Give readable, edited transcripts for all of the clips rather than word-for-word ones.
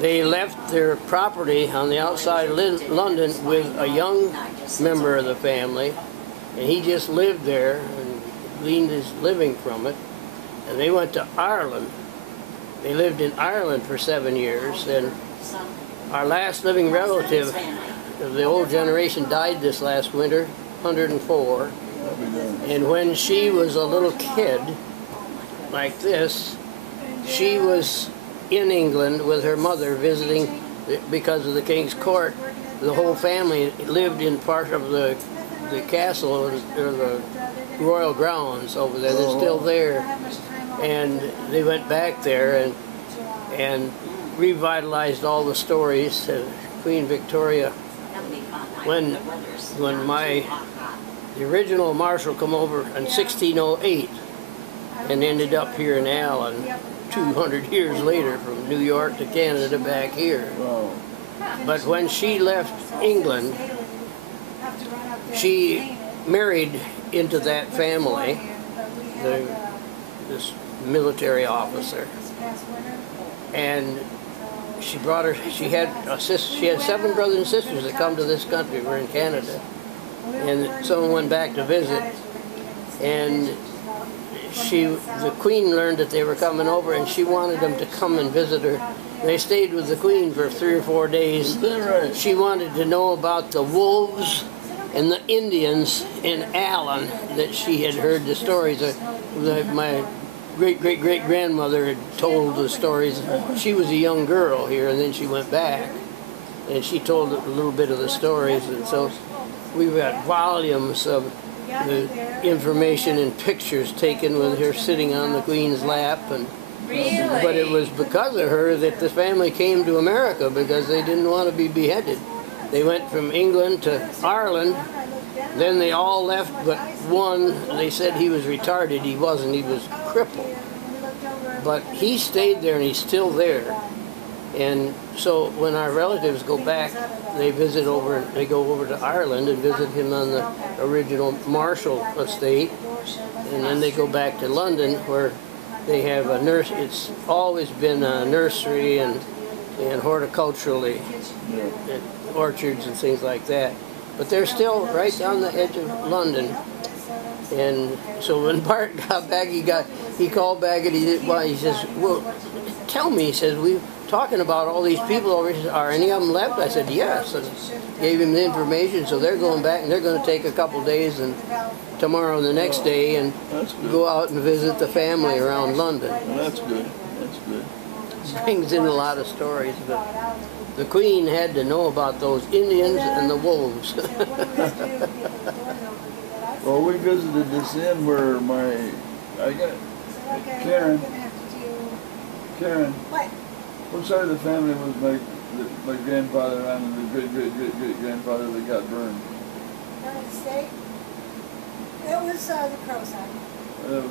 They left their property on the outside of London with a young member of the family, and he just lived there and gleaned his living from it. And they went to Ireland. They lived in Ireland for 7 years, and our last living relative of the old generation died this last winter, 104. And when she was a little kid, like this, she was in England with her mother visiting because of the King's Court. The whole family lived in part of the castle or the royal grounds over there. They're still there. And they went back there and revitalized all the stories. Queen Victoria, when the original Marshal come over in 1608 and ended up here in Allen 200 years later, from New York to Canada back here. Wow. But when she left England, she married into that family, this military officer, and she brought her. She had a sister. She had 7 brothers and sisters that come to this country. We're in Canada, and someone went back to visit, and the Queen learned that they were coming over, and she wanted them to come and visit her. They stayed with the Queen for 3 or 4 days. Is that right? She wanted to know about the wolves and the Indians in Allen that she had heard the stories of. My great-great-great-grandmother had told the stories. She was a young girl here, and then she went back, and she told a little bit of the stories, and so we've got volumes of the information and pictures taken with her sitting on the Queen's lap. And but it was because of her that the family came to America, because they didn't want to be beheaded. They went from England to Ireland. Then they all left but one. They said he was retarded. He wasn't. He was crippled. But he stayed there, and he's still there. And so when our relatives go back, they visit over. They go over to Ireland and visit him on the original Marshall estate, and then they go back to London, where they have a nurse. It's always been a nursery and horticulturally, and orchards and things like that. But they're still right on the edge of London. And so when Bart got back, he called back and he says, well, tell me, he says, we're talking about all these people over here. Are any of them left? I said, yes. And gave him the information. So they're going back, and they're going to take a couple days, and tomorrow and the next day, and go out and visit the family around London. Well, that's good. That's good. Brings in a lot of stories, but the Queen had to know about those Indians and the wolves. Well, we visited this inn where I got Karen. What side of the family was my grandfather and the great-great-great-great-grandfather that got burned? It was the Crow side. It was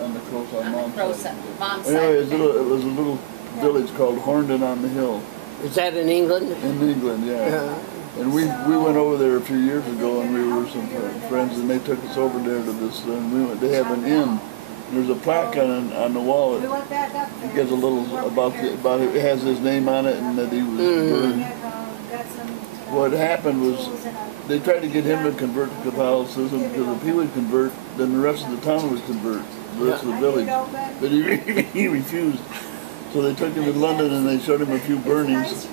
on the Crow side, Mom's side. Mom's side. Anyway, it was a little village called Horndon on the Hill. Is that in England? In England, yeah. And we went over there a few years ago, and we were with some friends, and they took us over there to this. And they have an inn. There's a plaque on the wall. It gives a little about it. It has his name on it, and that he was burned. What happened was they tried to get him to convert to Catholicism, because if he would convert, then the rest of the town would convert, the rest of the village. But he refused. So they took him to London, and they showed him a few burnings.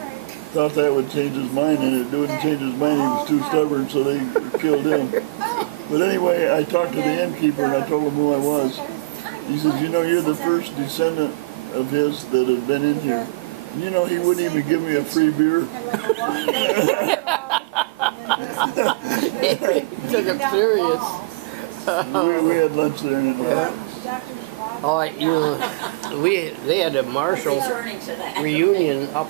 Thought that would change his mind, and it wouldn't change his mind. He was too stubborn, so they killed him. But anyway, I talked to the innkeeper, and I told him who I was. He says, you know, you're the first descendant of his that had been in here. And you know, he wouldn't even give me a free beer. He took him serious. We had lunch there in the they had a Marshall reunion up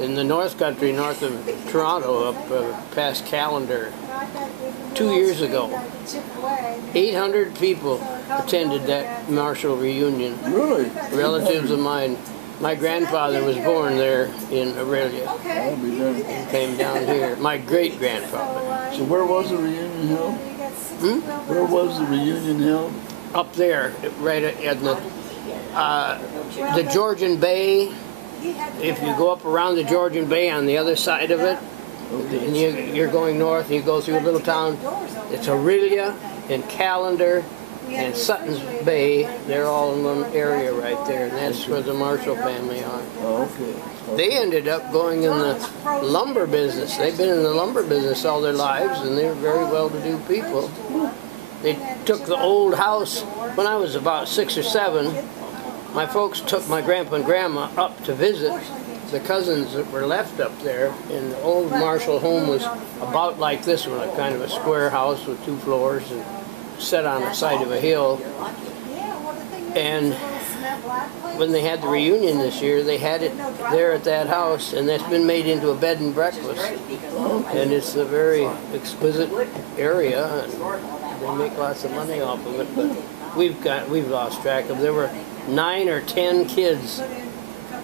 in the North Country, north of Toronto, up past Callander, 2 years ago. 800 people attended that Marshall reunion. Really? Relatives of mine. My grandfather was born there in Aurelia. I'll be there. He came down here. My great-grandfather. So where was the reunion held? Where was the reunion held? Up there, right at the Georgian Bay. if you go up around the Georgian Bay on the other side of it, and you're going north, and you go through a little town, it's Aurelia and Callender and Sutton's Bay. They're all in one area right there, and that's where the Marshall family are. Oh, okay. They ended up going in the lumber business. They've been in the lumber business all their lives, and they're very well-to-do people. They took the old house when I was about 6 or 7. My folks took my grandpa and grandma up to visit the cousins that were left up there, and the old Marshall home was about like this one, a kind of a square house with 2 floors and set on the side of a hill. And when they had the reunion this year, they had it there at that house, and that's been made into a bed and breakfast. And it's a very exquisite area, and they make lots of money off of it. But we've lost track of. There were 9 or 10 kids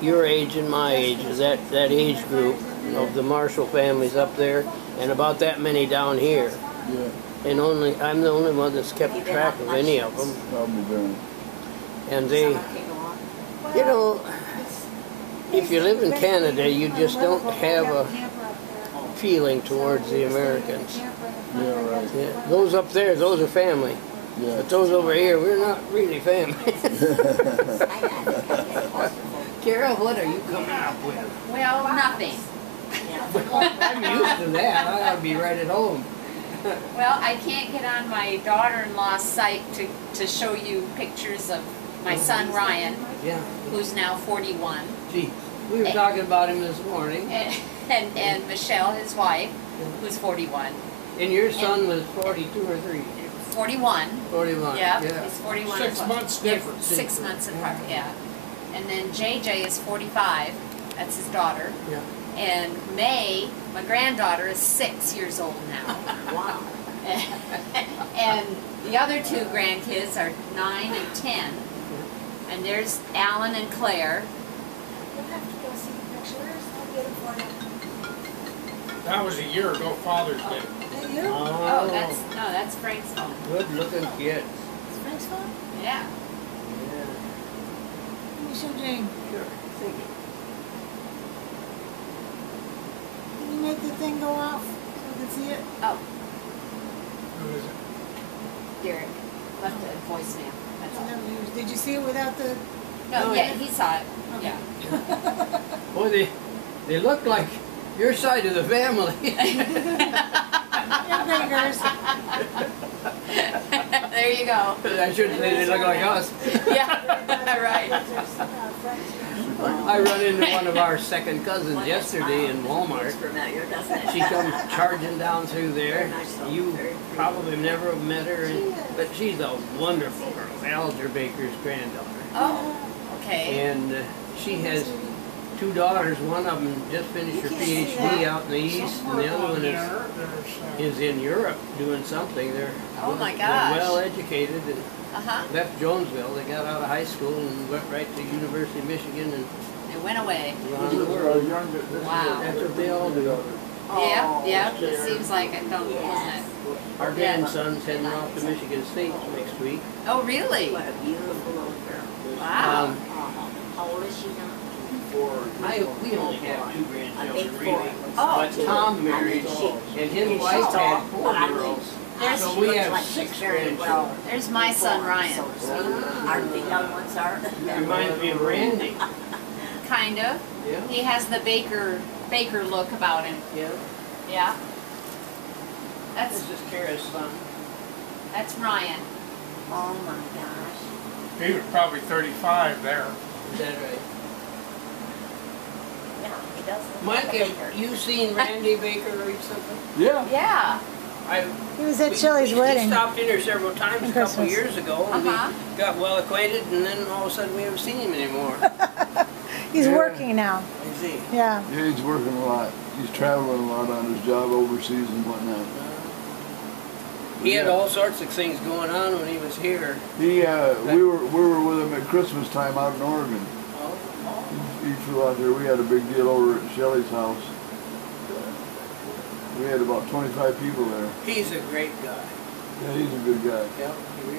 your age and my age, that age group of the Marshall families up there, and about that many down here. Yeah. And I'm the only one that's kept track of any of them. Probably very. And they, you know, if you live in Canada, you just don't have a feeling towards the Americans. Yeah, right. Yeah, those up there, those are family. Yeah. But those over here, we're not really family. Carol, what are you coming up with? Well, nothing. I'm used to that. I ought to be right at home. Well, I can't get on my daughter-in-law's site to show you pictures of my son Ryan, Yeah. who's now 41, Gee, we were talking about him this morning. and Michelle, his wife, who's 41. And your son was 42 or 3? 41. 41. Yeah, he's 41. 6 months difference. 6 months apart, yeah. And then JJ is 45. That's his daughter. Yeah. And May, my granddaughter, is 6 years old now. Wow. And the other 2 grandkids are 9 and 10. And there's Alan and Claire. You'll have to go see the pictures. I'll get them for you. That was a year ago, Father's Day. Is that you? Oh, that's Frank's phone. Good looking kid. Is Frank's phone? Yeah. Yeah. Let me show Jane. Sure. Thank you. Can you make the thing go off so we can see it? Oh, Who is it? Derek left a voicemail. That's all. Did you see it without the... No, Oh, yeah, yeah. he saw it. Yeah. Boy, they look like your side of the family. Yeah, fingers. There you go. I shouldn't say they look like us. Yeah, right. I run into one of our second cousins yesterday in Walmart. She comes charging down through there. You probably never have met her, but she's a wonderful girl. Alger Baker's granddaughter. Oh, okay. And she has 2 daughters. One of them just finished her PhD out in the East, and the other one is in Europe doing something. They're Oh my they're gosh. well educated and Uh-huh. left Jonesville. They got out of high school and went right to University of Michigan and It went away. around the Our world. youngest. Wow. That's what they all do. Yeah, yeah. It seems like it, doesn't it? Our grandson's heading off to Michigan State next week. Oh, really? What a beautiful little girl. Wow. How old is she now? We only have 2 grandchildren, really. Oh. But Tom married, and his wife had 4 girls. So we have 6 grandchildren. There's my son Ryan. Aren't the young ones are? Reminds me of Randy. Kind of. Yeah. He has the baker look about him. Yeah. Yeah. That's This is Kara's son. Ryan. Oh my gosh. He was probably 35 there. Is that right? Yeah, he does look Mike, like a baker. have you seen Randy Baker read something? Yeah. Yeah. He was at Shelley's wedding. He stopped in here several times a couple Christmas. years ago, and Uh-huh. we got well acquainted, and then all of a sudden we haven't seen him anymore. He's Yeah. working now. Is he? Yeah. Yeah, he's working a lot. He's traveling a lot on his job overseas and whatnot. He had all sorts of things going on when he was here. We were with him at Christmas time out in Oregon. He flew out there. We had a big deal over at Shelley's house. We had about 25 people there. He's a great guy. Yeah, he's a good guy. Yep, he